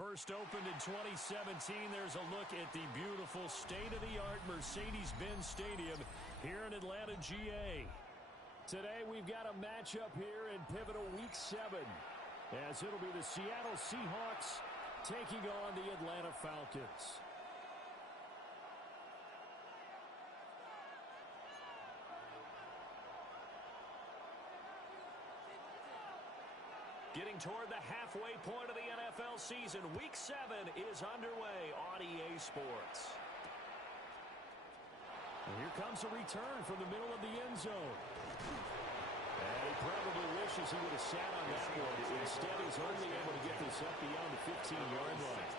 First opened in 2017, there's a look at the beautiful state-of-the-art Mercedes-Benz Stadium here in Atlanta, GA. Today we've got a matchup here in pivotal Week 7, as it'll be the Seattle Seahawks taking on the Atlanta Falcons. Getting toward the halfway point of the NFL season, Week 7 is underway on EA Sports. And here comes a return from the middle of the end zone. And he probably wishes he would have sat on that one. Instead, he's only able to get this up beyond the 15-yard line.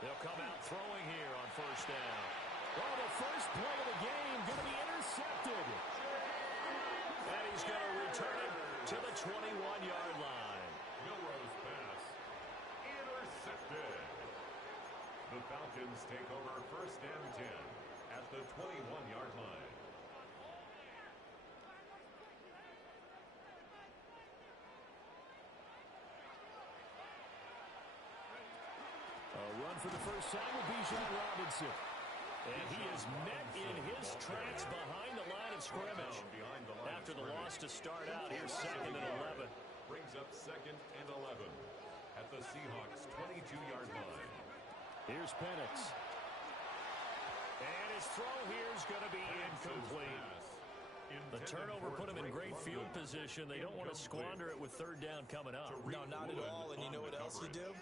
They'll come out throwing here on first down. Oh, the first play of the game going to be intercepted. And he's going to return it to the 21-yard line. Milroe's pass intercepted. The Falcons take over first and 10 at the 21-yard line. A run for the first time with Bijan Robinson. And he is met in his tracks behind the line of scrimmage. After the loss to start out, here's 2nd and 11. Brings up 2nd and 11 at the Seahawks' 22-yard line. Here's Penix. And his throw here is going to be incomplete. The turnover put him in great field position. They don't want to squander it with third down coming up. No, not at all. And you know what else you do?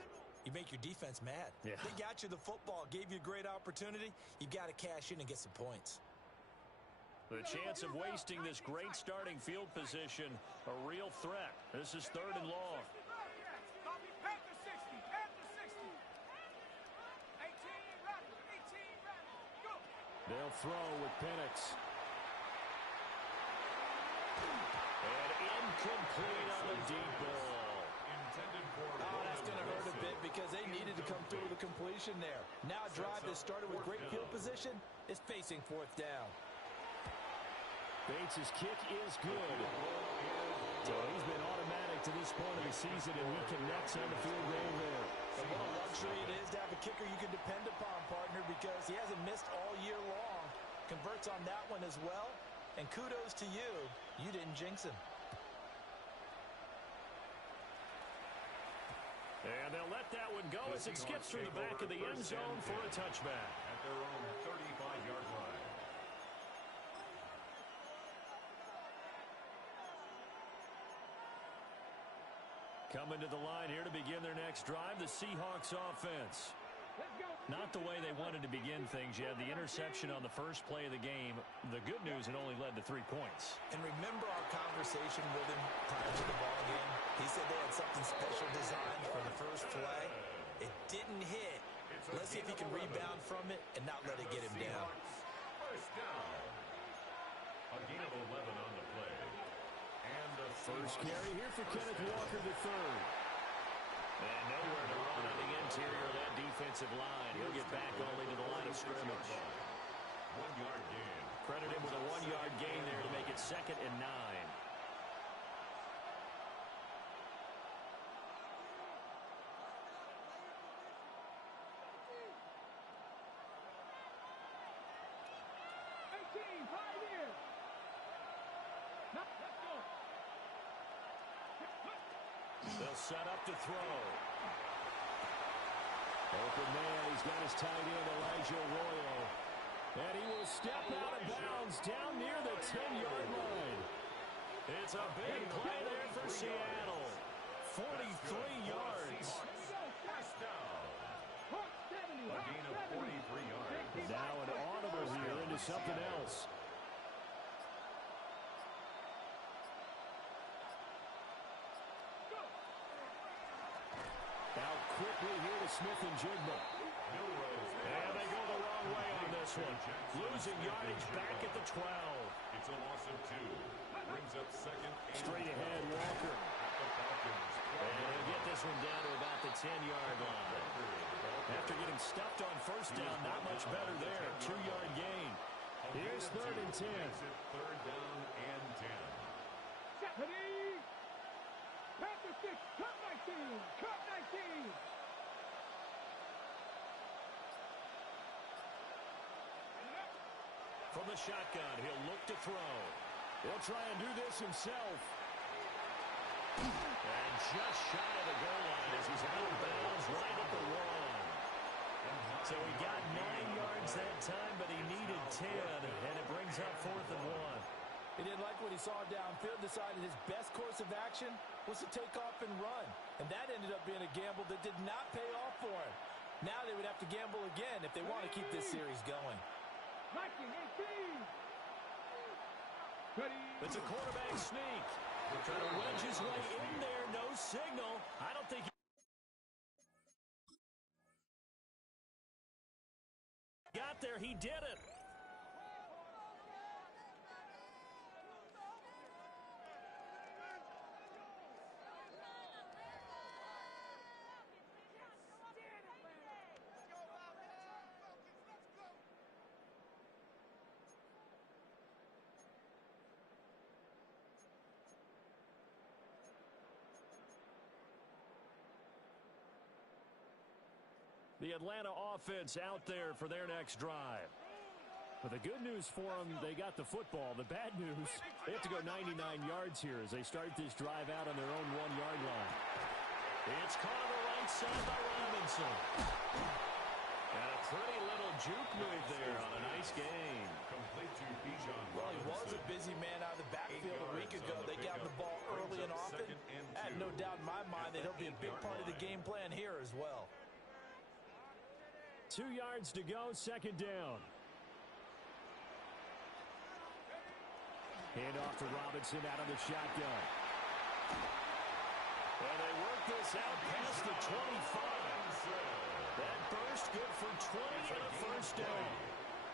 You make your defense mad. Yeah. They got you the football, gave you a great opportunity. You got to cash in and get some points. The chance of wasting this great starting field position, a real threat. This is 3rd and long. They'll throw with Penix. And incomplete on the deep ball. Oh, that's going to hurt a bit because they needed to come through with a completion there. Now a drive that started with great field position is facing 4th down. Bates' kick is good. So he's been automatic to this point of the season, and he connects on the field goal there. And what a luxury it is to have a kicker you can depend upon, partner, because he hasn't missed all year long. Converts on that one as well. And kudos to you. You didn't jinx him. And they'll let that one go as it skips through the back of the end zone for a touchback. At their own 35-yard line. Coming to the line here to begin their next drive, the Seahawks offense. Not the way they wanted to begin things. You had the interception on the first play of the game. The good news, it only led to 3 points. And remember our conversation with him prior to the ball game? He said they had something special designed for the first play. It didn't hit. Let's see if he can rebound from it and not let it get him down. First down. A gain of 11 on the play. And the first carry here for Kenneth Walker III. And nowhere to run on the interior of that defensive line. He'll get back only to the line of scrimmage. 1-yard gain. Credit him with a 1-yard gain there to make it 2nd and 9. They'll set up to throw. Open man, he's got his tight end, Elijah Arroyo. And he will step out of bounds down near the 10-yard line. It's a big play there for Seattle. 43 yards. First down. A gain of 43 yards. Now an audible here into something else. Out quickly here to Smith and Jigba. And they go the this one. Losing yardage back at the 12. It's a loss of 2. Brings up second. Straight ahead, Walker. And he'll get this one down to about the 10-yard line. After getting stuffed on first down, not much better there. 2-yard gain. Here's 3rd and 10. Third down and 10. Ready? Pass the stick. Cut 19. Cut 19. From the shotgun, he'll look to throw. He'll try and do this himself. And just shy of the goal line as he's out of bounds right at the 1. So he got 9 yards that time, but he needed 10, and it brings up 4th and 1. He didn't like what he saw downfield, decided his best course of action was to take off and run. And that ended up being a gamble that did not pay off for him. Now they would have to gamble again if they want to keep this series going. It's a quarterback sneak. Trying to wedge his way in there. No signal. I don't think he got there. He did it. The Atlanta offense out there for their next drive. But the good news for them, they got the football. The bad news, they have to go 99 yards here as they start this drive out on their own 1-yard line. It's caught on the right side by Robinson. And a pretty little juke move there on a nice gain. Complete to Bijan. Well, he was a busy man out of the backfield a week ago. They got the ball early and often. I had no doubt in my mind that he'll be a big part of the game plan here as well. 2 yards to go, 2nd down. Hand off to Robinson out of the shotgun. And they work this out past the 25. That burst good for 20 and a first down.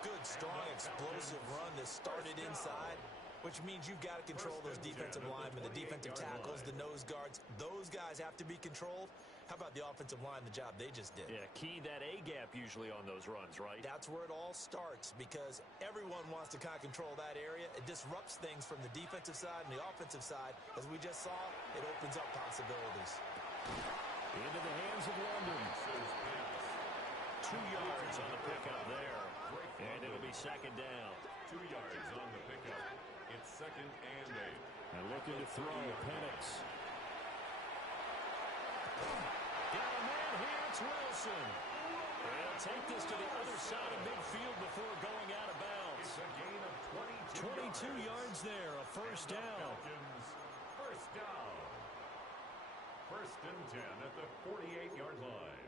Good, strong, explosive run that started inside, which means you've got to control those defensive linemen, the defensive tackles, the nose guards. Those guys have to be controlled. How about the offensive line, the job they just did? Yeah, key that A-gap usually on those runs, right? That's where it all starts because everyone wants to kind of control that area. It disrupts things from the defensive side and the offensive side. As we just saw, it opens up possibilities. Into the hands of London. 2 yards on the pickup there. And it'll be 2nd down. 2 yards on the pickup. It's 2nd and 8. And looking to throw, Penix. Got a man here, it's Wilson. They'll take this to the other side of midfield before going out of bounds. It's a gain of 22 yards there, a first down. First down. 1st and 10 at the 48-yard line.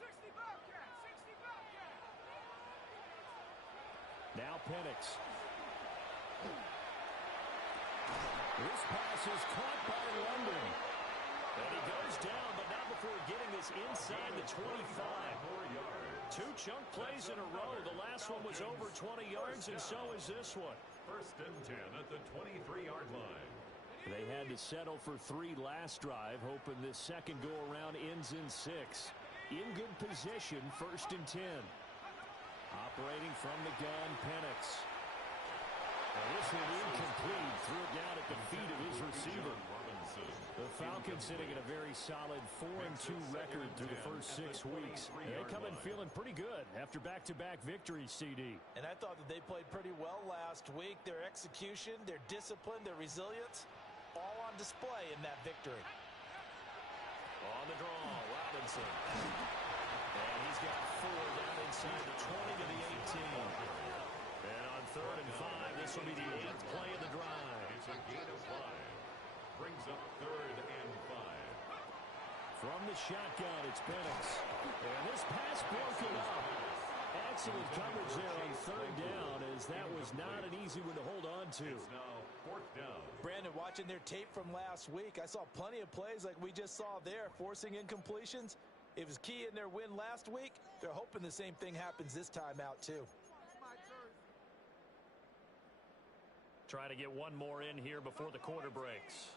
60 Bobcat, 60 Bobcat. Now Penix. This pass is caught by London. And he goes down, but not before getting this inside the 25. 2 chunk plays in a row. The last one was over 20 yards, and so is this one. 1st and 10 at the 23-yard line. They had to settle for 3 last drive, hoping this second go-around ends in 6. In good position, 1st and 10. Operating from the gun, Penix. And this one incomplete. Threw it down at the feet of his receiver. The Falcons sitting at a very solid 4-2 record through the first 6 weeks. They come in feeling pretty good after back-to-back victories, CD. And I thought that they played pretty well last week. Their execution, their discipline, their resilience, all on display in that victory. On the draw, Robinson. And he's got 4 down inside the 20 to the 18. And on 3rd and 5, this will be the 8th play of the drive. It's a gain of 5. Brings up 3rd and 5. From the shotgun, it's Penix. And this pass broken up. Excellent coverage there on 3rd down, as that was not an easy one to hold on to. It's now 4th down. Brandon, watching their tape from last week, I saw plenty of plays like we just saw there, forcing incompletions. It was key in their win last week. They're hoping the same thing happens this time out, too. Try to get one more in here before the quarter breaks.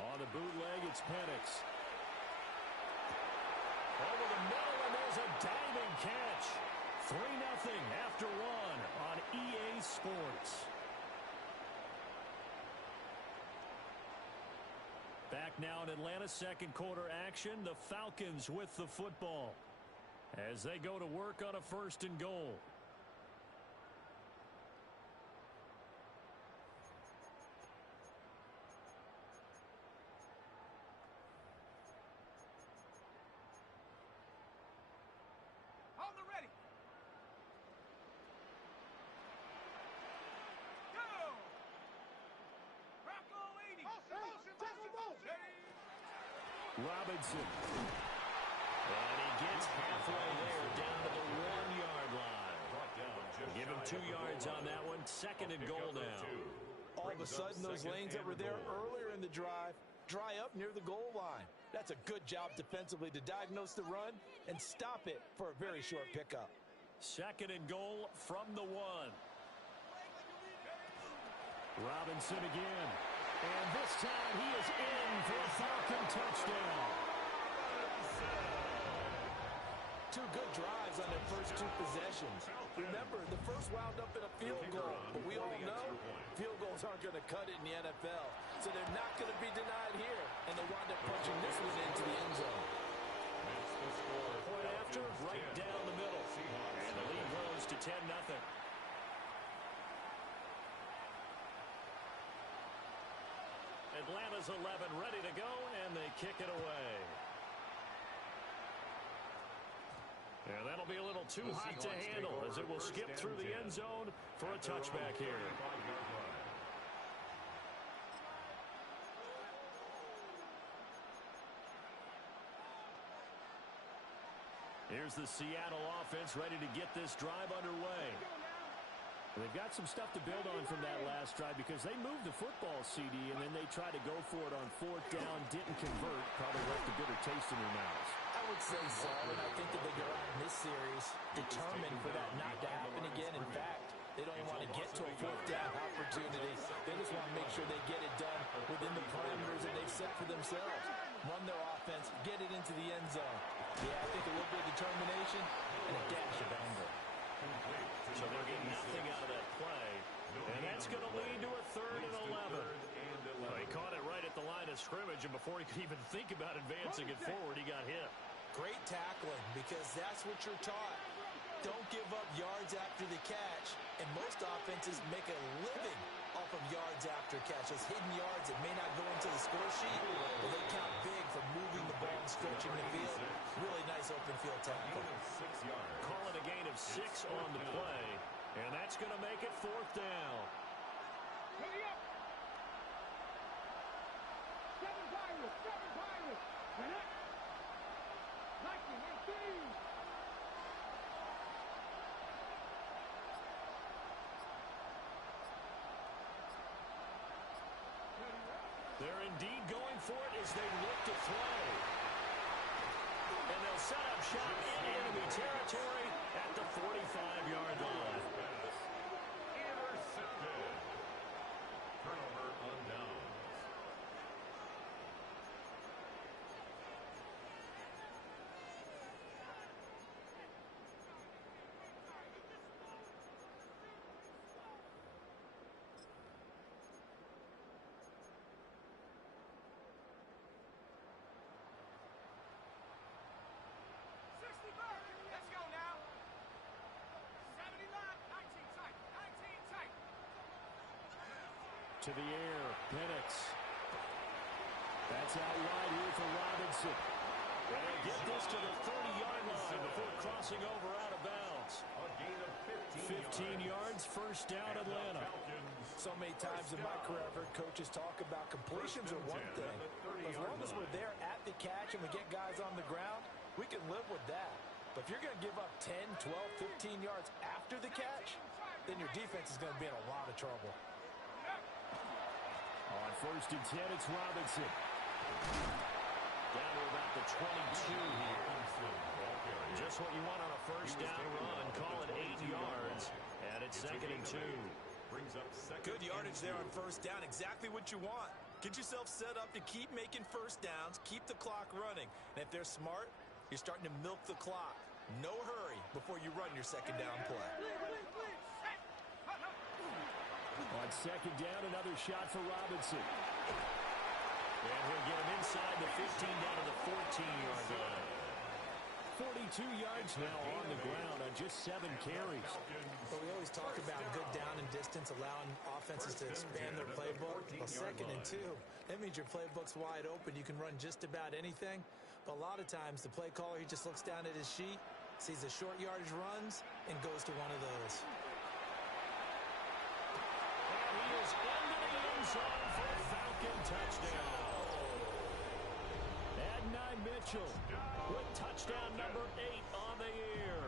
On the bootleg, it's Penix. Over the middle, and there's a diving catch. 3-0 after one on EA Sports. Back now in Atlanta's second quarter action, the Falcons with the football as they go to work on a 1st and goal. Robinson. And he gets halfway there, down to the 1-yard line. Give him 2 yards on that one. 2nd and goal now. All of a sudden, those lanes that were there earlier in the drive dry up near the goal line. That's a good job defensively to diagnose the run and stop it for a very short pickup. 2nd and goal from the 1. Robinson again. And this time he is in for a Falcon touchdown. 2 good drives on their first 2 possessions. Remember, the first wound up in a field goal, but we all know field goals aren't going to cut it in the NFL, so they're not going to be denied here, and they wind up punching this one into the end zone. Point after, right down the middle, and the lead grows to 10-0. Atlanta's 11 ready to go, and they kick it away. And that'll be a little too hot to handle as it will skip through the end zone for a touchback here. Here's the Seattle offense ready to get this drive underway. They've got some stuff to build on from that last drive because they moved the football, CD, and then they tried to go for it on 4th down, didn't convert, probably left a bitter taste in their mouths. I would say so, and I think that they go out in this series determined for that not to happen again. In fact, they don't even want to get to a 4th down opportunity. They just want to make sure they get it done within the parameters that they've set for themselves. Run their offense, get it into the end zone. Yeah, I think a little bit of determination and a dash of anger. So they're getting nothing out of that play. And that's going to lead to a 3rd and 11. Well, he caught it right at the line of scrimmage, and before he could even think about advancing it forward, he got hit. Great tackling, because that's what you're taught. Don't give up yards after the catch, and most offenses make a living off of yards after catch. Those hidden yards that may not go into the score sheet, but they count big for moving the ball and stretching the field. Really nice open field tackle. Call it a gain of 6 on the play, and that's going to make it 4th down. They're indeed going for it as they look to throw. And they'll set up shop in enemy territory at the 45-yard line. Intercepted. Turnover on downs. Let's go now. 70 left, 19 tight, 19 tight. To the air, Penix. That's out wide here for Robinson. And they get this to the 30-yard line before crossing over out of bounds. A gain of 15 yards, 1st down Atlanta. So many times in my career I've heard coaches talk about completions are one thing. As long as we're there at the catch and we get guys on the ground, we can live with that. But if you're going to give up 10, 12, 15 yards after the catch, then your defense is going to be in a lot of trouble. On 1st and 10, it's Robinson. Down to about the 22 here. Just what you want on a first down run. Call it 8 yards. And it's 2nd and 2. Good yardage there on first down. Exactly what you want. Get yourself set up to keep making first downs. Keep the clock running. And if they're smart, you're starting to milk the clock. No hurry before you run your second down play. On 2nd down, another shot for Robinson. And he'll get him inside the 15 down to the 14-yard line. 42 yards now on the ground on just 7 carries. Well, we always talk about good down and distance, allowing offenses to expand their playbook. Well, 2nd and 2, that means your playbook's wide open. You can run just about anything. But a lot of times, the play caller, he just looks down at his sheet, sees the short yardage runs, and goes to one of those. And he is into the end zone for a Falcon touchdown. Adonai Mitchell with touchdown number 8 on the year.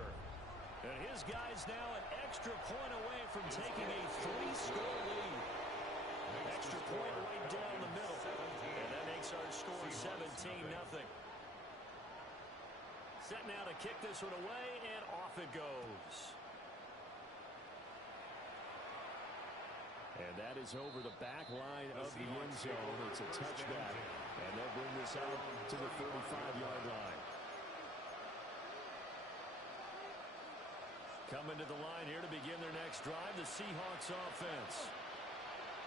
And his guy's now an extra point away from taking a 3-score lead. Extra point right down the middle. And that makes our score 17-0. Set now to kick this one away, and off it goes. And that is over the back line of the end zone. It's a touchback, and they'll bring this out to the 35-yard line. Coming to the line here to begin their next drive, the Seahawks offense.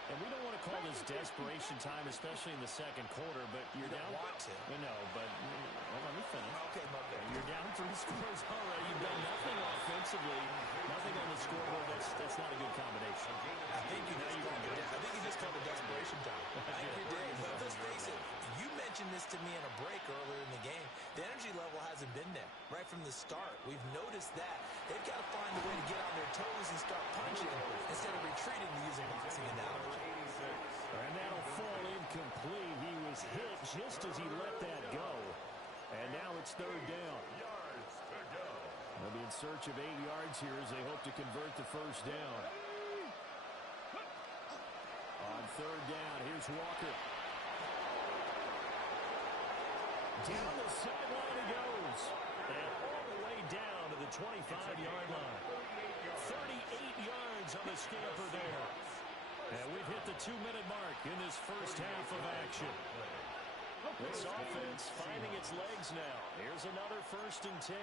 And we don't want to call this desperation time, especially in the second quarter, but you're down. You don't want to. No, but well, let me finish. Okay, my bad. You're down 3 scores already. You've done nothing offensively, nothing on the scoreboard. That's not a good combination. I think you just called it desperation time. I think you did. But let's face it, you mentioned this to me in a break earlier in the game. The energy level hasn't been there right from the start. We've noticed that. They've got to find a way to get on their toes and start punching instead of retreating, to use a boxing analogy. And that'll fall incomplete. He was hit just as he let that go. And now it's 3rd down. They'll be in search of 8 yards here as they hope to convert the first down. On 3rd down, here's Walker. Down the sideline he goes. And all the way down to the 25-yard line. 38 yards on the scamper there. And we've hit the 2-minute mark in this first half of action. This offense finding its legs now. Here's another 1st and 10.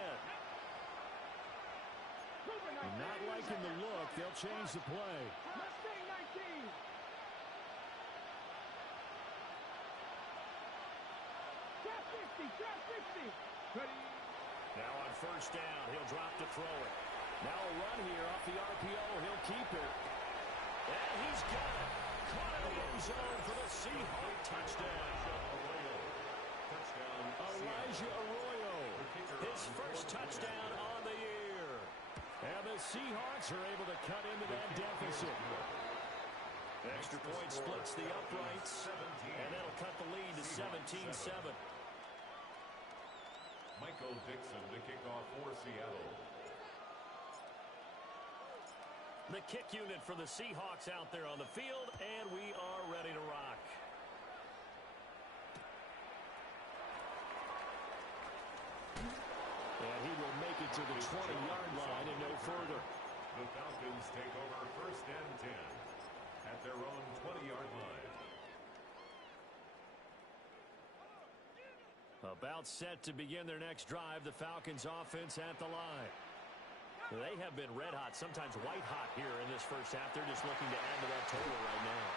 Not liking the look. They'll change the play. Now on 1st down, he'll drop to throw it. Now a run here off the RPO. He'll keep it. And he's got it. Caught in the end zone for the Seahawk touchdown. Elijah Arroyo, his first touchdown on the year. And the Seahawks are able to cut into that deficit. Extra point splits the uprights, and that'll cut the lead to 17-7. Michael Dixon to kick off for Seattle. The kick unit for the Seahawks out there on the field, and we are ready to rock. And he will make it to the 20-yard line and no further. The Falcons take over 1st and 10 at their own 20-yard line. About set to begin their next drive, the Falcons offense at the line. They have been red hot, sometimes white hot here in this first half. They're just looking to add to that total right now.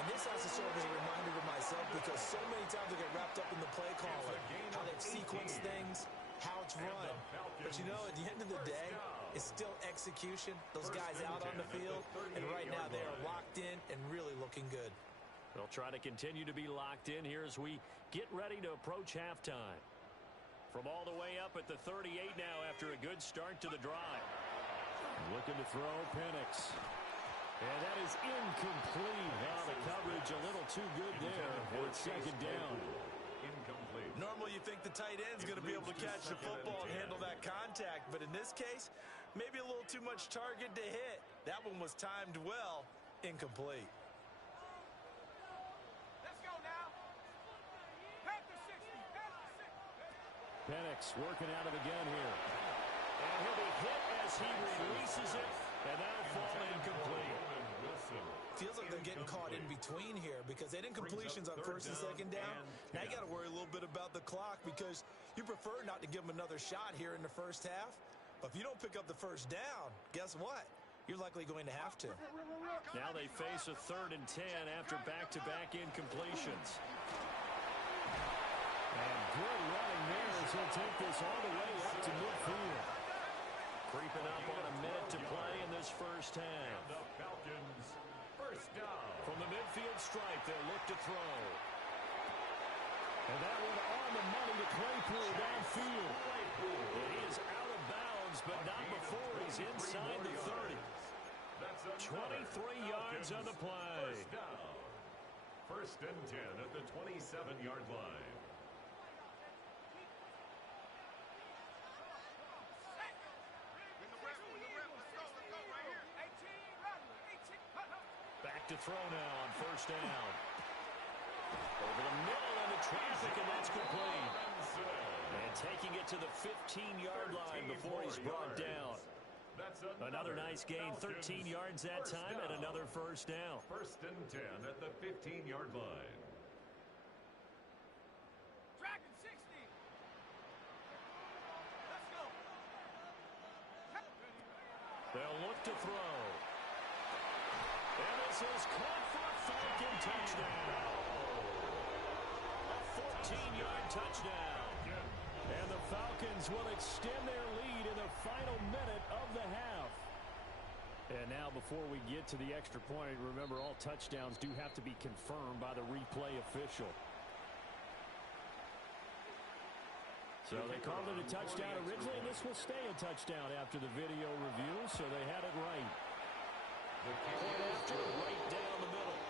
And this has to serve as a reminder to myself because so many times I get wrapped up in the play caller, how they've sequenced things, how it's run. But you know, at the end of the day, it's still execution. Those guys out on the field, and right now they are locked in and really looking good. They'll try to continue to be locked in here as we get ready to approach halftime. From all the way up at the 38 now after a good start to the drive. Looking to throw, Penix. And that is incomplete. Now the coverage a little too good there. And it's 2nd down. Incomplete. Normally you think the tight end's going to be able to catch the football and handle that contact. But in this case, maybe a little too much target to hit. That one was timed well. Incomplete. Penix working out of the gun here. And he'll be hit as he releases it, and that'll fall incomplete. Feels like they're getting caught in between here because they didn't completions on first and second down. Now you got to worry a little bit about the clock because you prefer not to give them another shot here in the first half. But if you don't pick up the first down, guess what? You're likely going to have to. Now they face a 3rd and 10 after back-to-back incompletions. And good running there as he'll take this all the way up to midfield. Creeping up on a minute to play in this first half. The Falcons, first down. From the midfield stripe, they'll look to throw. And that one on the money to Claypool downfield. And he is out of bounds, but not before he's inside the 30. 23 yards on the play. First down. First and 10 at the 27-yard line. Back to throw now on first down. Over the middle into traffic, and that's complete. And taking it to the 15-yard line before he's brought down. Another nice gain, 13 yards that time, and another first down. First and 10 at the 15-yard line. Dragon 60. Let's go. They'll look to throw. And this is caught for a Falcon touchdown. A 14-yard touchdown. And the Falcons will extend their lead in the final minute of the half. And now before we get to the extra point, remember all touchdowns do have to be confirmed by the replay official. So they called it a touchdown originally, and this will stay a touchdown after the video review, so they had it right. Point after, right down the middle.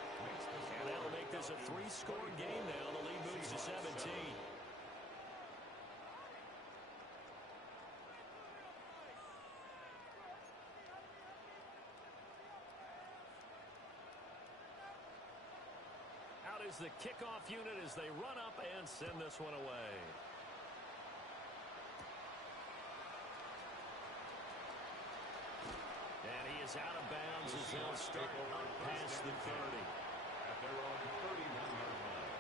And that'll make this a 3-score game now. The lead moves to 17. Out is the kickoff unit as they run up and send this one away. And he is out of bounds as they'll start up past the 30. At their own 31-yard line.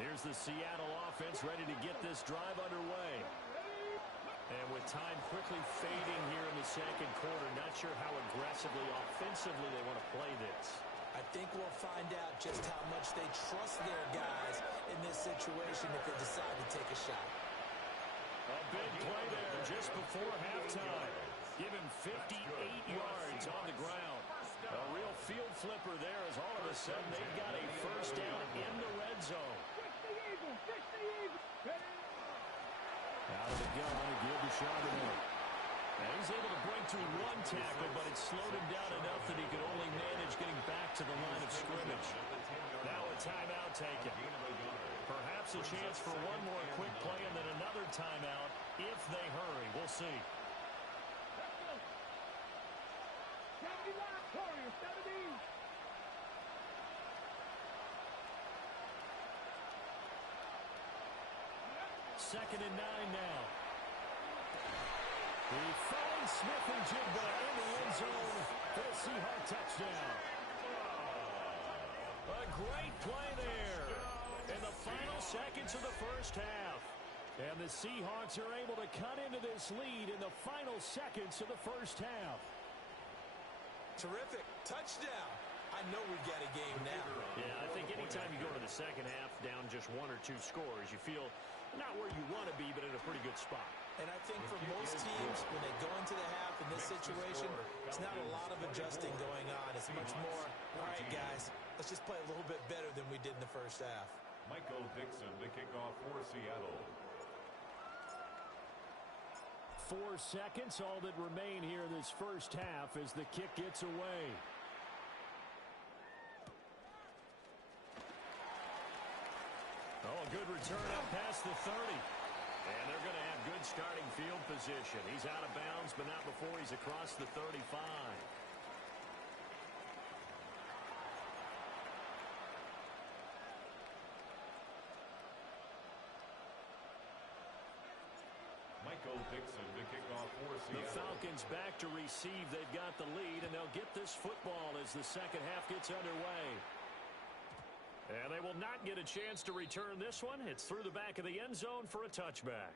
Here's the Seattle offense ready to get this drive underway. And with time quickly fading here in the second quarter, not sure how aggressively, offensively they want to play this. I think we'll find out just how much they trust their guys in this situation if they decide to take a shot. A big play there just before halftime. Give him 58 yards on the ground. A real field flipper there as all of a sudden they've got a first down in the red zone. Out of the gun to give the shot away. And he's able to break through one tackle, but it slowed him down enough that he could only manage getting back to the line of scrimmage. Now a timeout taken. Perhaps a chance for one more quick play and then another timeout if they hurry. We'll see. Second and 9 now. He finds Smith and Jigba in the end zone for the Seahawk touchdown. A great play there in the final seconds of the first half. And the Seahawks are able to cut into this lead in the final seconds of the first half. Terrific. Touchdown. I know we've got a game now. Yeah, I think anytime you go to the second half down just 1 or 2 scores, you feel not where you want to be, but in a pretty good spot. And I think for most teams, when they go into the half in this situation, it's not a lot of adjusting going on. It's much more, all right, guys, let's just play a little bit better than we did in the first half. Michael Dixon to kick off for Seattle. 4 seconds, all that remain here this first half as the kick gets away. Oh, a good return up past the 30. And they're going to have good starting field position. He's out of bounds, but not before he's across the 35. Dixon to kick off for Seattle. The Falcons back to receive. They've got the lead, and they'll get this football as the second half gets underway. And they will not get a chance to return this one. It's through the back of the end zone for a touchback.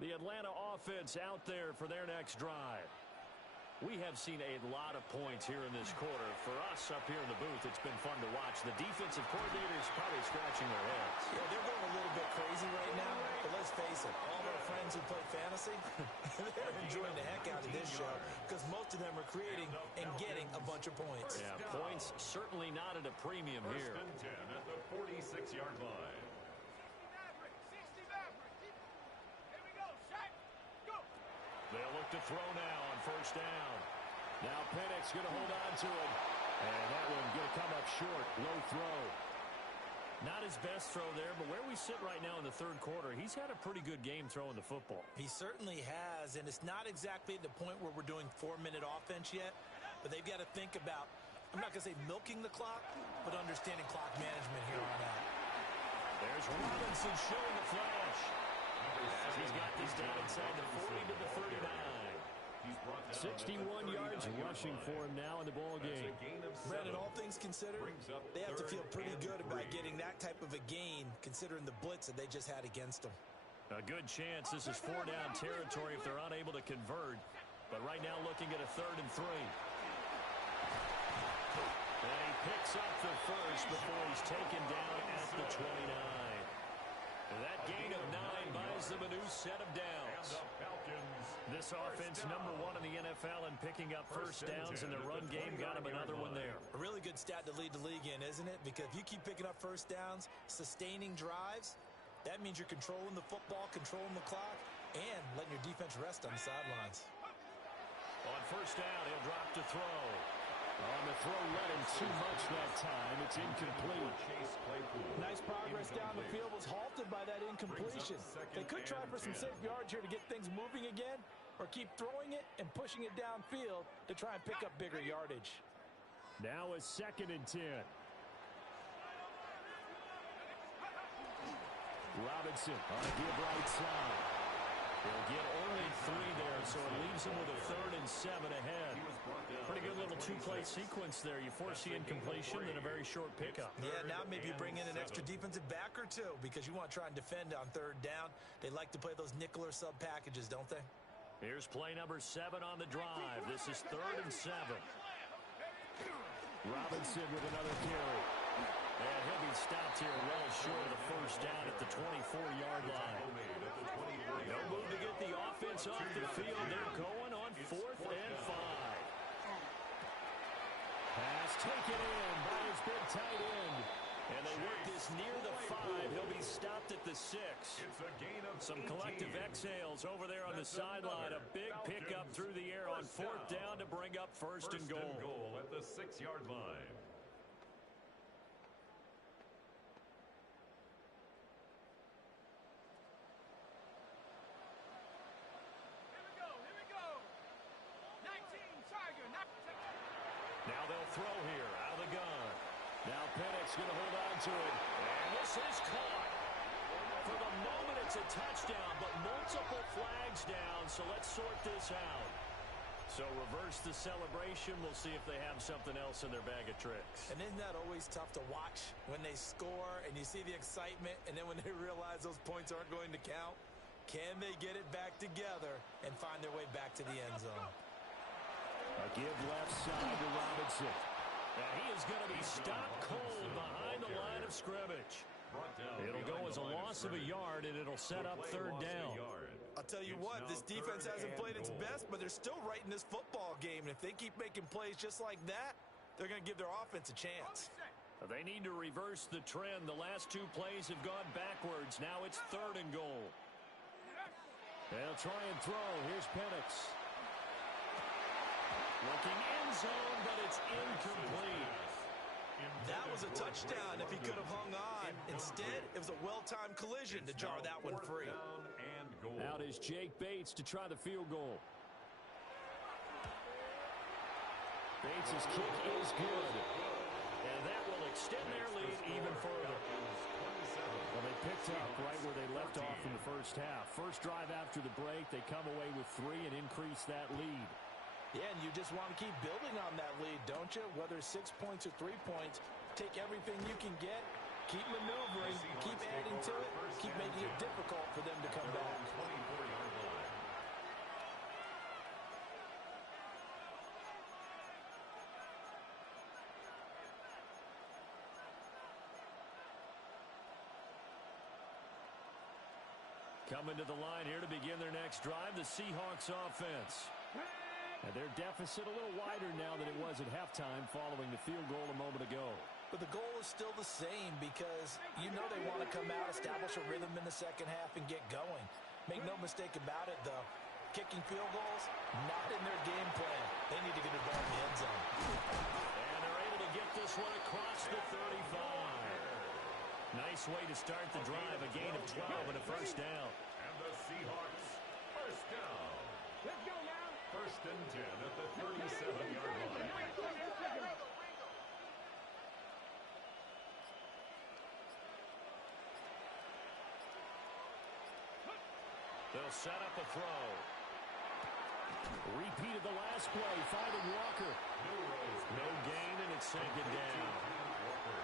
The Atlanta offense out there for their next drive. We have seen a lot of points here in this quarter. For us up here in the booth, it's been fun to watch. The defensive coordinators probably scratching their heads. Yeah, they're going a little bit crazy right now. But let's face it, all our friends who play fantasy, they're enjoying the heck out of this show because most of them are creating and getting a bunch of points. Yeah, points certainly not at a premium here. First and 10 at the 46-yard line. They'll look to throw now on first down. Now Penix going to hold on to it. And that one going to come up short. Low throw. Not his best throw there, but where we sit right now in the third quarter, he's had a pretty good game throwing the football. He certainly has, and it's not exactly at the point where we're doing 4-minute offense yet, but they've got to think about, I'm not going to say milking the clock, but understanding clock management here on out. There's Robinson showing the flash. He's got this down inside the 40 to the 39. 61 yards rushing for him now in the ball game. Brandon, all things considered, they have to feel pretty good about getting that type of a gain considering the blitz that they just had against them. A good chance this is 4-down territory if they're unable to convert. But right now looking at a 3rd and 3. And he picks up the first before he's taken down at the 29. And that gain of 9 buys them a new set of downs. This offense #1 in the NFL and picking up first downs in the run game. Got him another one there. A really good stat to lead the league in, isn't it? Because if you keep picking up first downs, sustaining drives, that means you're controlling the football, controlling the clock, and letting your defense rest on the sidelines. On first down, he'll drop to throw. On the throw, led him too much that time. It's incomplete. Nice progress down the field was halted by that incompletion. They could try for some safe yards here to get things moving again, or keep throwing it and pushing it downfield to try and pick up bigger yardage. Now a 2nd and 10. Robinson on a give right side. He'll get only 3 there, so it leaves him with a 3rd and 7 ahead. Pretty good little 2-play sequence there. You force the incompletion, then a very short pickup. Yeah, now maybe you bring in an extra defensive back or two because you want to try and defend on 3rd down. They like to play those nickel or sub packages, don't they? Here's play number 7 on the drive. This is 3rd and 7. Robinson with another carry. And he'll be stopped here well short of the first down at the 24-yard line. No move to get the offense off the field. They're going on 4th and 5. Pass taken in by his big tight end. And they work this near the 5. He'll be stopped at the 6. Some collective exhales over there on the sideline. A big pickup through the air on 4th down to bring up first and goal. At the 6-yard line. Now they'll throw here out of the gun. Now Penix going to hold on to it. And this is caught. For the moment, it's a touchdown, but multiple flags down, so let's sort this out. So reverse the celebration. We'll see if they have something else in their bag of tricks. And isn't that always tough to watch when they score and you see the excitement, and then when they realize those points aren't going to count? Can they get it back together and find their way back to the end zone? A give left side to Robinson. And he is going to be stopped cold behind the line of scrimmage. It'll go as a loss of a yard, and it'll set up 3rd down. I'll tell you what, this defense hasn't played its best, but they're still right in this football game. And if they keep making plays just like that, they're going to give their offense a chance. They need to reverse the trend. The last 2 plays have gone backwards. Now it's 3rd and goal. They'll try and throw. Here's Penix. Looking end zone, but it's incomplete. That was a touchdown if he could have hung on. Instead, it was a well-timed collision to jar that one free. Out is Jake Bates to try the field goal. Bates' kick is good. And that will extend their lead even further. Well, they picked up right where they left off from the first half. First drive after the break, they come away with 3 and increase that lead. Yeah, and you just want to keep building on that lead, don't you? Whether it's 6 points or 3 points, take everything you can get, keep maneuvering, keep adding to it, keep making it difficult for them to come back. Coming to the line here to begin their next drive, the Seahawks offense. And their deficit a little wider now than it was at halftime following the field goal a moment ago. But the goal is still the same because you know they want to come out, establish a rhythm in the second half, and get going. Make no mistake about it, though. Kicking field goals, not in their game plan. They need to get it ball in the end zone. And they're able to get this one across the 35. Nice way to start the drive, a gain of 12 and a first down. And the Seahawks, first down. Let's go now. First and 10 at the 37-yard line. They'll set up a throw. Repeat of the last play, finding Walker. No gain, and it's second down.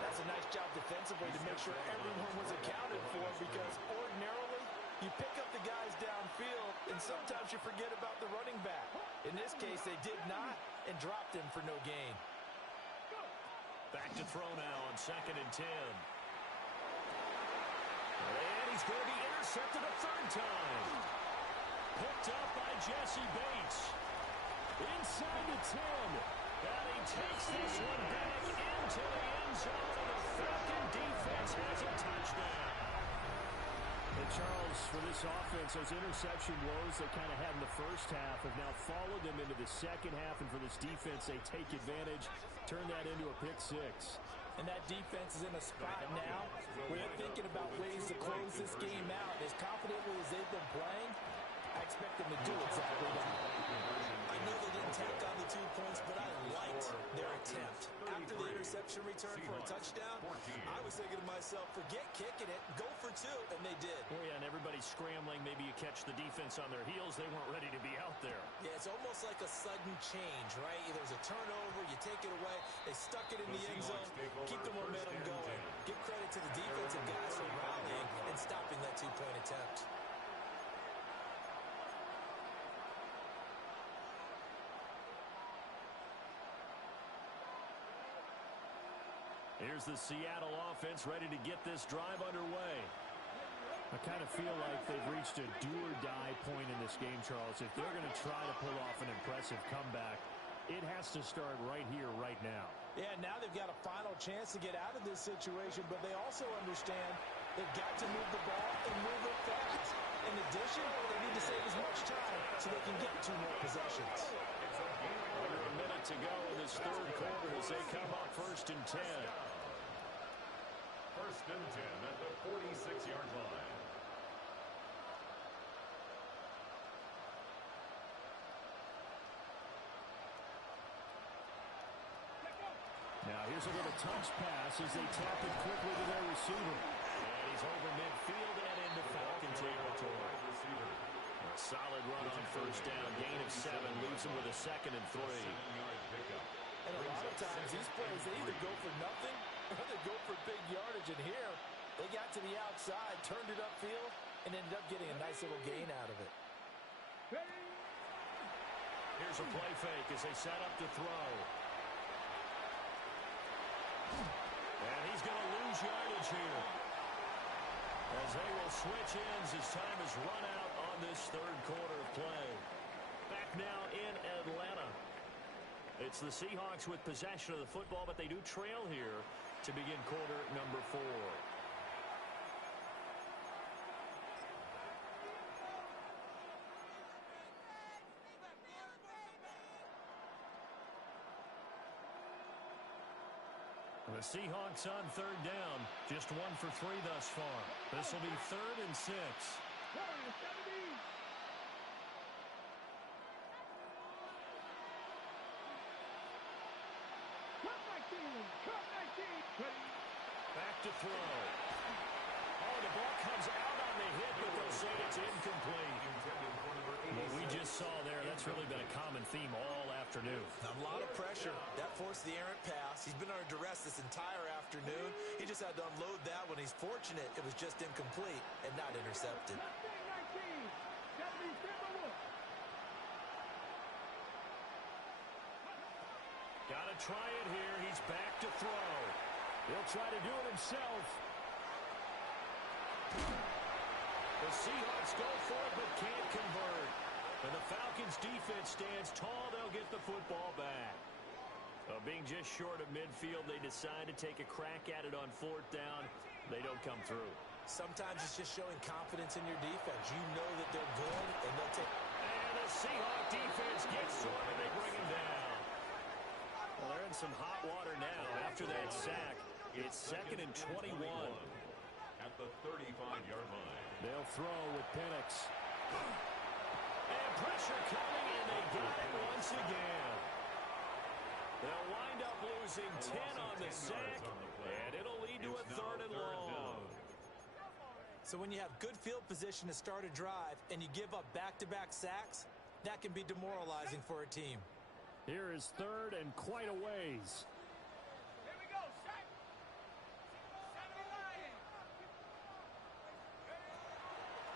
That's a nice job defensively to make sure everyone was accounted for because ordinarily you pick up the guys downfield and sometimes you forget about the running back. In this case, they did not and dropped him for no gain. Back to throw now on second and 10. And he's going to be intercepted a third time. Picked up by Jesse Bates. Inside the 10. And he takes this one back into the end zone. And the Falcon defense has a touchdown. And Charles, for this offense, those interception woes they kind of had in the first half have now followed them into the second half. And for this defense, they take advantage, turn that into a pick six. And that defense is in a spot now where they're thinking about ways to close this game out. As confidently as they've been playing, I expect them to do exactly that. I know they didn't tack on the 2 points, but I liked their attempt. After the interception return for a touchdown, I was thinking to myself, forget kicking it, go for 2, and they did. Oh, yeah, and everybody's scrambling. Maybe you catch the defense on their heels. They weren't ready to be out there. Yeah, it's almost like a sudden change, right? There's a turnover, you take it away, they stuck it in the end zone, keep the momentum going. Give credit to the defensive guys for rallying and stopping that 2-point attempt. Here's the Seattle offense ready to get this drive underway. I kind of feel like they've reached a do-or-die point in this game, Charles. If they're going to try to pull off an impressive comeback, it has to start right here, right now. Yeah, now they've got a final chance to get out of this situation, but they also understand they've got to move the ball and move it fast. In addition, they need to save as much time so they can get 2 more possessions. Under a minute to go in this third quarter as they come up first and 10. First and 10 at the 46-yard line. Now here's a little touch pass as they tap it quickly to their receiver. And he's over midfield and into Falcon territory. A solid run on first down. Gain of 7. Leaves him with a second and 3. And a lot of times these plays, they either go for nothing or they go for big yardage. And here, they got to the outside, turned it upfield, and ended up getting a nice little gain out of it. Here's a play fake as they set up to throw. And he's going to lose yardage here. As they will switch ends as time is run out on this third quarter of play. Back now in Atlanta. It's the Seahawks with possession of the football, but they do trail here to begin quarter number 4. The Seahawks on third down. Just 1 for 3 thus far. This will be 3rd and 6. Back to throw. Oh, the ball comes out on the hit, but they'll say it's incomplete. What we just saw there, that's really been a common theme all afternoon. A lot of pressure. That forced the errant pass. He's been under duress this entire afternoon. He just had to unload that when he's fortunate it was just incomplete and not intercepted. Gotta try it here. He's back to throw. He'll try to do it himself. The Seahawks go for it but can't convert. And the Falcons defense stands tall. They'll get the football back. Being just short of midfield, they decide to take a crack at it on 4th down. They don't come through. Sometimes it's just showing confidence in your defense. You know that they're good, and they'll take... And the Seahawk defense gets to him, and they bring him down. Well, they're in some hot water now after that sack. It's 2nd and 21. At the 35-yard line. They'll throw with Penix. And pressure coming, and they got it once again. They'll wind up losing 10 on the sack, and it'll lead to a 3rd and long. So when you have good field position to start a drive and you give up back-to-back sacks, that can be demoralizing for a team. Here is 3rd and quite a ways. Here we go, set.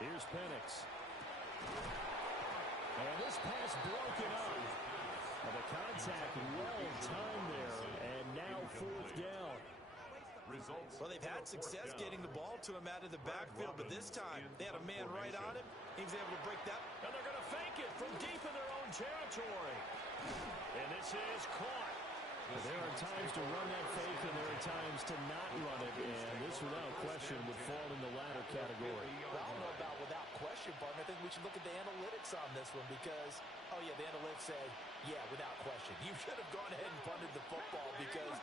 Here's Penix. And this pass broken up. Well, the contact well timed there, and now 4th down. Well, they've had success getting the ball to him out of the backfield, but this time they had a man right on him. He was able to break that. And they're going to fake it from deep in their own territory. And this is caught. There are times to run that fake, and there are times to not run it, and this, without question, would fall in the latter category. Well, I don't know about without question, Barton. I think we should look at the analytics on this one because, oh, yeah, the analytics say, yeah, without question. You should have gone ahead and punted the football because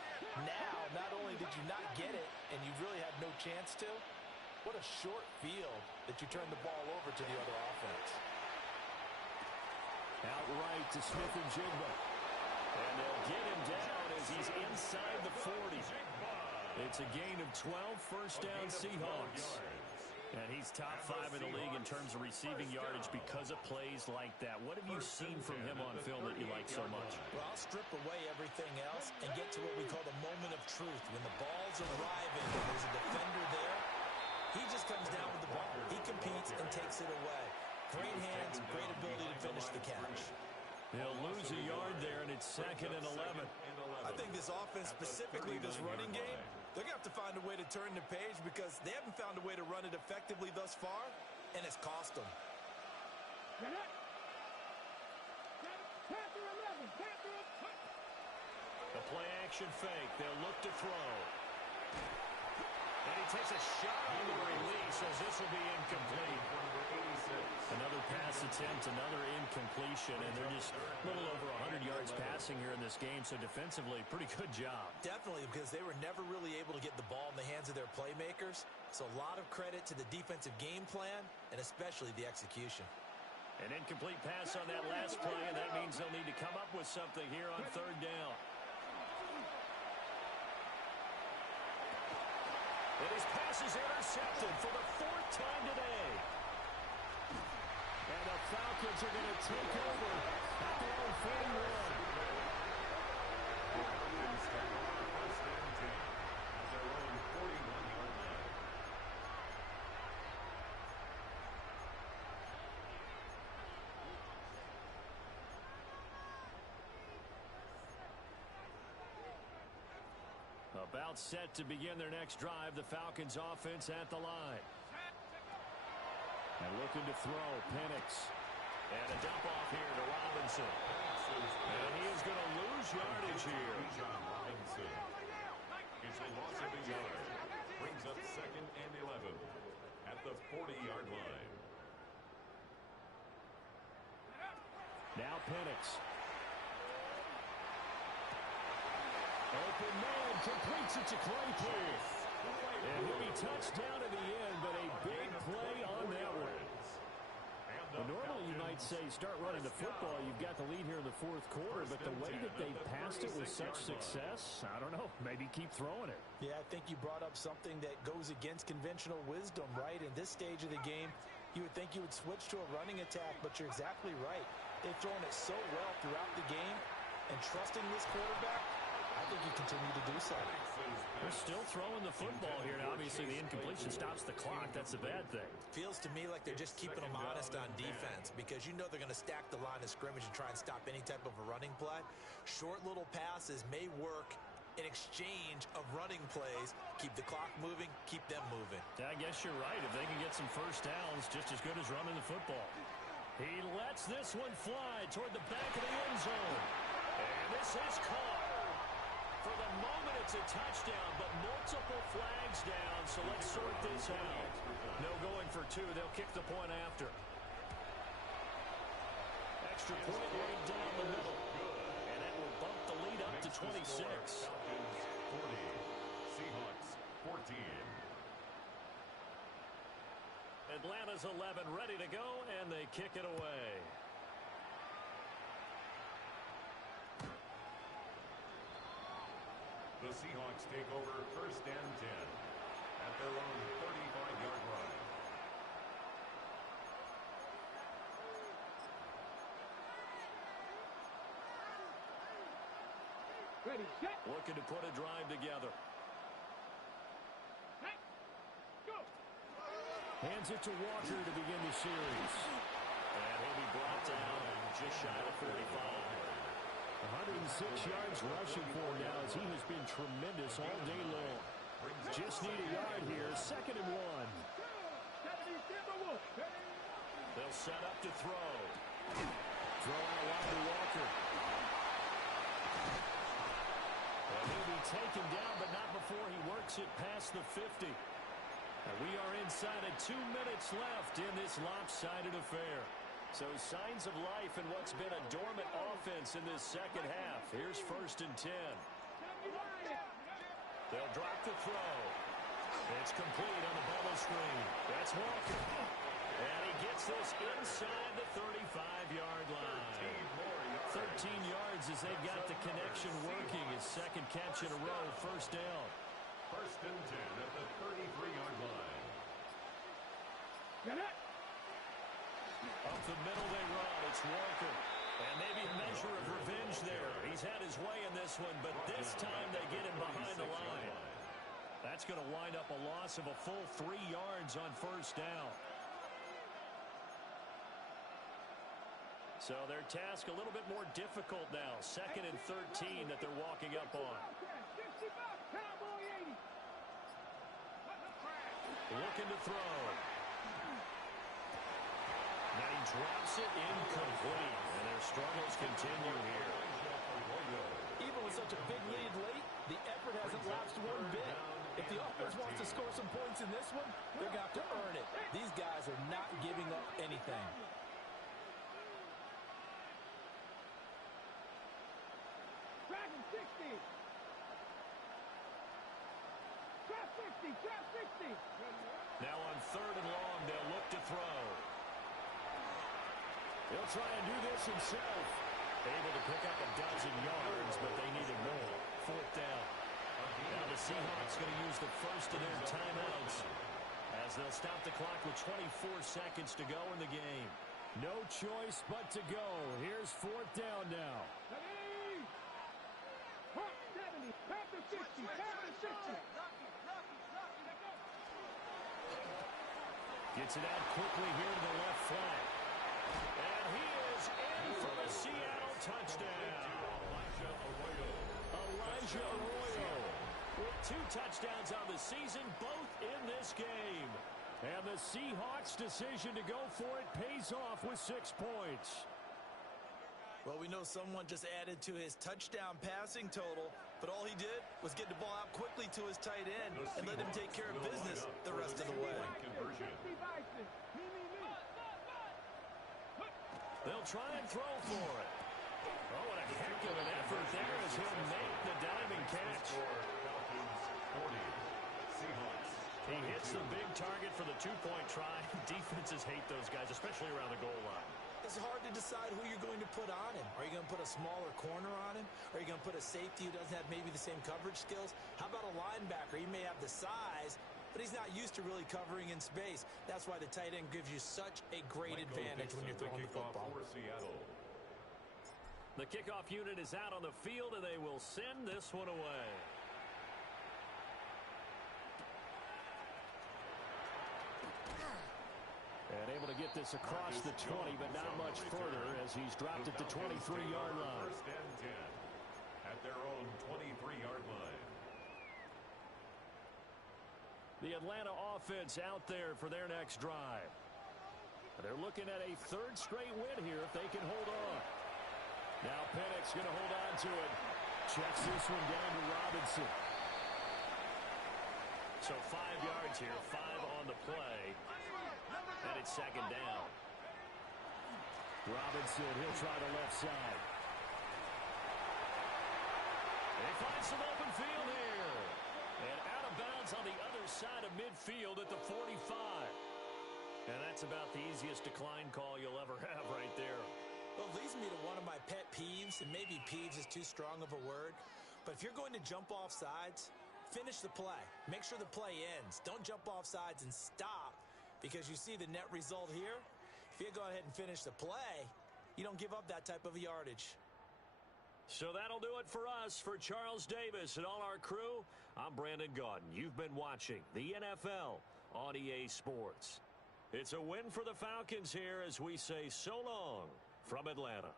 now not only did you not get it and you really had no chance to, what a short field that you turned the ball over to the other offense. Outright to Smith and Jigba. And they'll get him down as he's inside the 40. It's a gain of 12, 1st down Seahawks. And he's top 5 in the league in terms of receiving yardage because of plays like that. What have you seen from him on film that you like so much? Well, I'll strip away everything else and get to what we call the moment of truth. When the ball's arriving and there's a defender there, he just comes down with the ball. He competes and takes it away. Great hands, great ability to finish the catch. They'll lose a yard there, and it's 2nd and 11. I think this offense, specifically this running game, they're going to have to find a way to turn the page because they haven't found a way to run it effectively thus far, and it's cost them. The play-action fake. They'll look to throw. And he takes a shot on the release as this will be incomplete. Another pass attempt, another incompletion, and they're just a little over 100 yards passing here in this game, so defensively, pretty good job. Definitely, because they were never really able to get the ball in the hands of their playmakers, so a lot of credit to the defensive game plan, and especially the execution. An incomplete pass on that last play, and that means they'll need to come up with something here on 3rd down. And his pass is intercepted for the 4th time today. And the Falcons are going to take over at their own 41. About set to begin their next drive, the Falcons offense at the line. And looking to throw, Penix. And a dump off here to Robinson. And he is going to lose yardage here. Robinson. It's a loss of a yard. Brings up 2nd and 11 at the 40-yard line. Now Penix. open man completes it to Claypool. And he'll be touched down at the end, but a big play on that one. Well, normally you might say start running the football. You've got the lead here in the fourth quarter, but the way that they've passed it with such success, I don't know, maybe keep throwing it. Yeah, I think you brought up something that goes against conventional wisdom, right? In this stage of the game, you would think you would switch to a running attack, but you're exactly right. They've thrown it so well throughout the game, and trusting this quarterback, I think you continue to do so. They're still throwing the football here. Now, obviously, the incompletion stops the clock. That's a bad thing. Feels to me like they're just keeping them honest on defense because you know they're going to stack the line of scrimmage and try and stop any type of a running play. Short little passes may work in exchange of running plays. Keep the clock moving, keep them moving. I guess you're right. If they can get some first downs, just as good as running the football. He lets this one fly toward the back of the end zone. And this is caught. For the moment, it's a touchdown, but multiple flags down, so let's sort this out. No going for two. They'll kick the point after. Extra point right down the middle. And that will bump the lead up to 26. Falcons 40, Seahawks 14. Atlanta's 11 ready to go, and they kick it away. The Seahawks take over first and 10 at their own 35-yard line. Ready, set. Looking to put a drive together. Hey, go. Hands it to Walker to begin the series. And he'll be brought down just shy of 45. 106 yards rushing for him now as he has been tremendous all day long. Just need a yard here. 2nd and 1. They'll set up to throw. Throw out wide to Walker. And he'll be taken down, but not before he works it past the 50. And we are inside of 2 minutes left in this lopsided affair. So signs of life in what's been a dormant offense in this second half. Here's 1st and 10. They'll drop the throw. It's complete on the bubble screen. That's Walker. And he gets this inside the 35-yard line. 13 yards as they've got the connection working. His 2nd catch in a row, 1st down. 1st and 10 at the 33-yard line. Get it. Up the middle they run. It's Walker. And maybe a measure of revenge there. He's had his way in this one, but this time they get him behind the line. That's going to wind up a loss of a full 3 yards on 1st down. So their task a little bit more difficult now. 2nd and 13 that they're walking up on. Looking to throw. Now he drops it incomplete. And their struggles continue here. Even with such a big lead late, the effort hasn't lapsed one bit. If the offense wants to score some points in this one, they're going to have to earn it. These guys are not giving up anything. Dragon 60. Trap 60. Trap 60. Now on 3rd and long, they'll look to throw. He'll try and do this himself. Able to pick up a dozen yards, but they needed more. 4th down. Now the Seahawks going to use the first of their timeouts as they'll stop the clock with 24 seconds to go in the game. No choice but to go. Here's 4th down now. 70. Trap to 60. Trap to 60. Gets it out quickly here to the left flank. And he is in for the Seattle touchdown. Elijah Arroyo with 2 touchdowns on the season, both in this game. And the Seahawks' decision to go for it pays off with 6 points. Well, we know someone just added to his touchdown passing total, but all he did was get the ball out quickly to his tight end and let him take care of business the rest of the way. They'll try and throw for it. Oh, and a heck of an effort there as he'll make the diving catch. Falcons 40, Seahawks. He hits the big target for the two-point try. Defenses hate those guys, especially around the goal line. It's hard to decide who you're going to put on him. Are you going to put a smaller corner on him? Are you going to put a safety who doesn't have maybe the same coverage skills? How about a linebacker? He may have the size, but he's not used to really covering in space. That's why the tight end gives you such a great advantage when you're throwing the football. For Seattle. The kickoff unit is out on the field, and they will send this one away. And able to get this across the 20, but not much further as he's dropped it to 23-yard line. First and 10 at their own 23-yard line. The Atlanta offense out there for their next drive. They're looking at a third straight win here if they can hold on. Now Penix going to hold on to it. Checks this one down to Robinson. So 5 yards here, 5 on the play. And it's second down. Robinson, he'll try the left side. They find some open field here. And out of bounds on the other side of midfield at the 45. And that's about the easiest decline call you'll ever have right there. Well, it leads me to one of my pet peeves, and maybe peeves is too strong of a word. But if you're going to jump off sides, finish the play. Make sure the play ends. Don't jump off sides and stop. Because you see the net result here. If you go ahead and finish the play, you don't give up that type of yardage. So that'll do it for us. For Charles Davis and all our crew, I'm Brandon Gaudin. You've been watching the NFL on EA Sports. It's a win for the Falcons here as we say so long from Atlanta.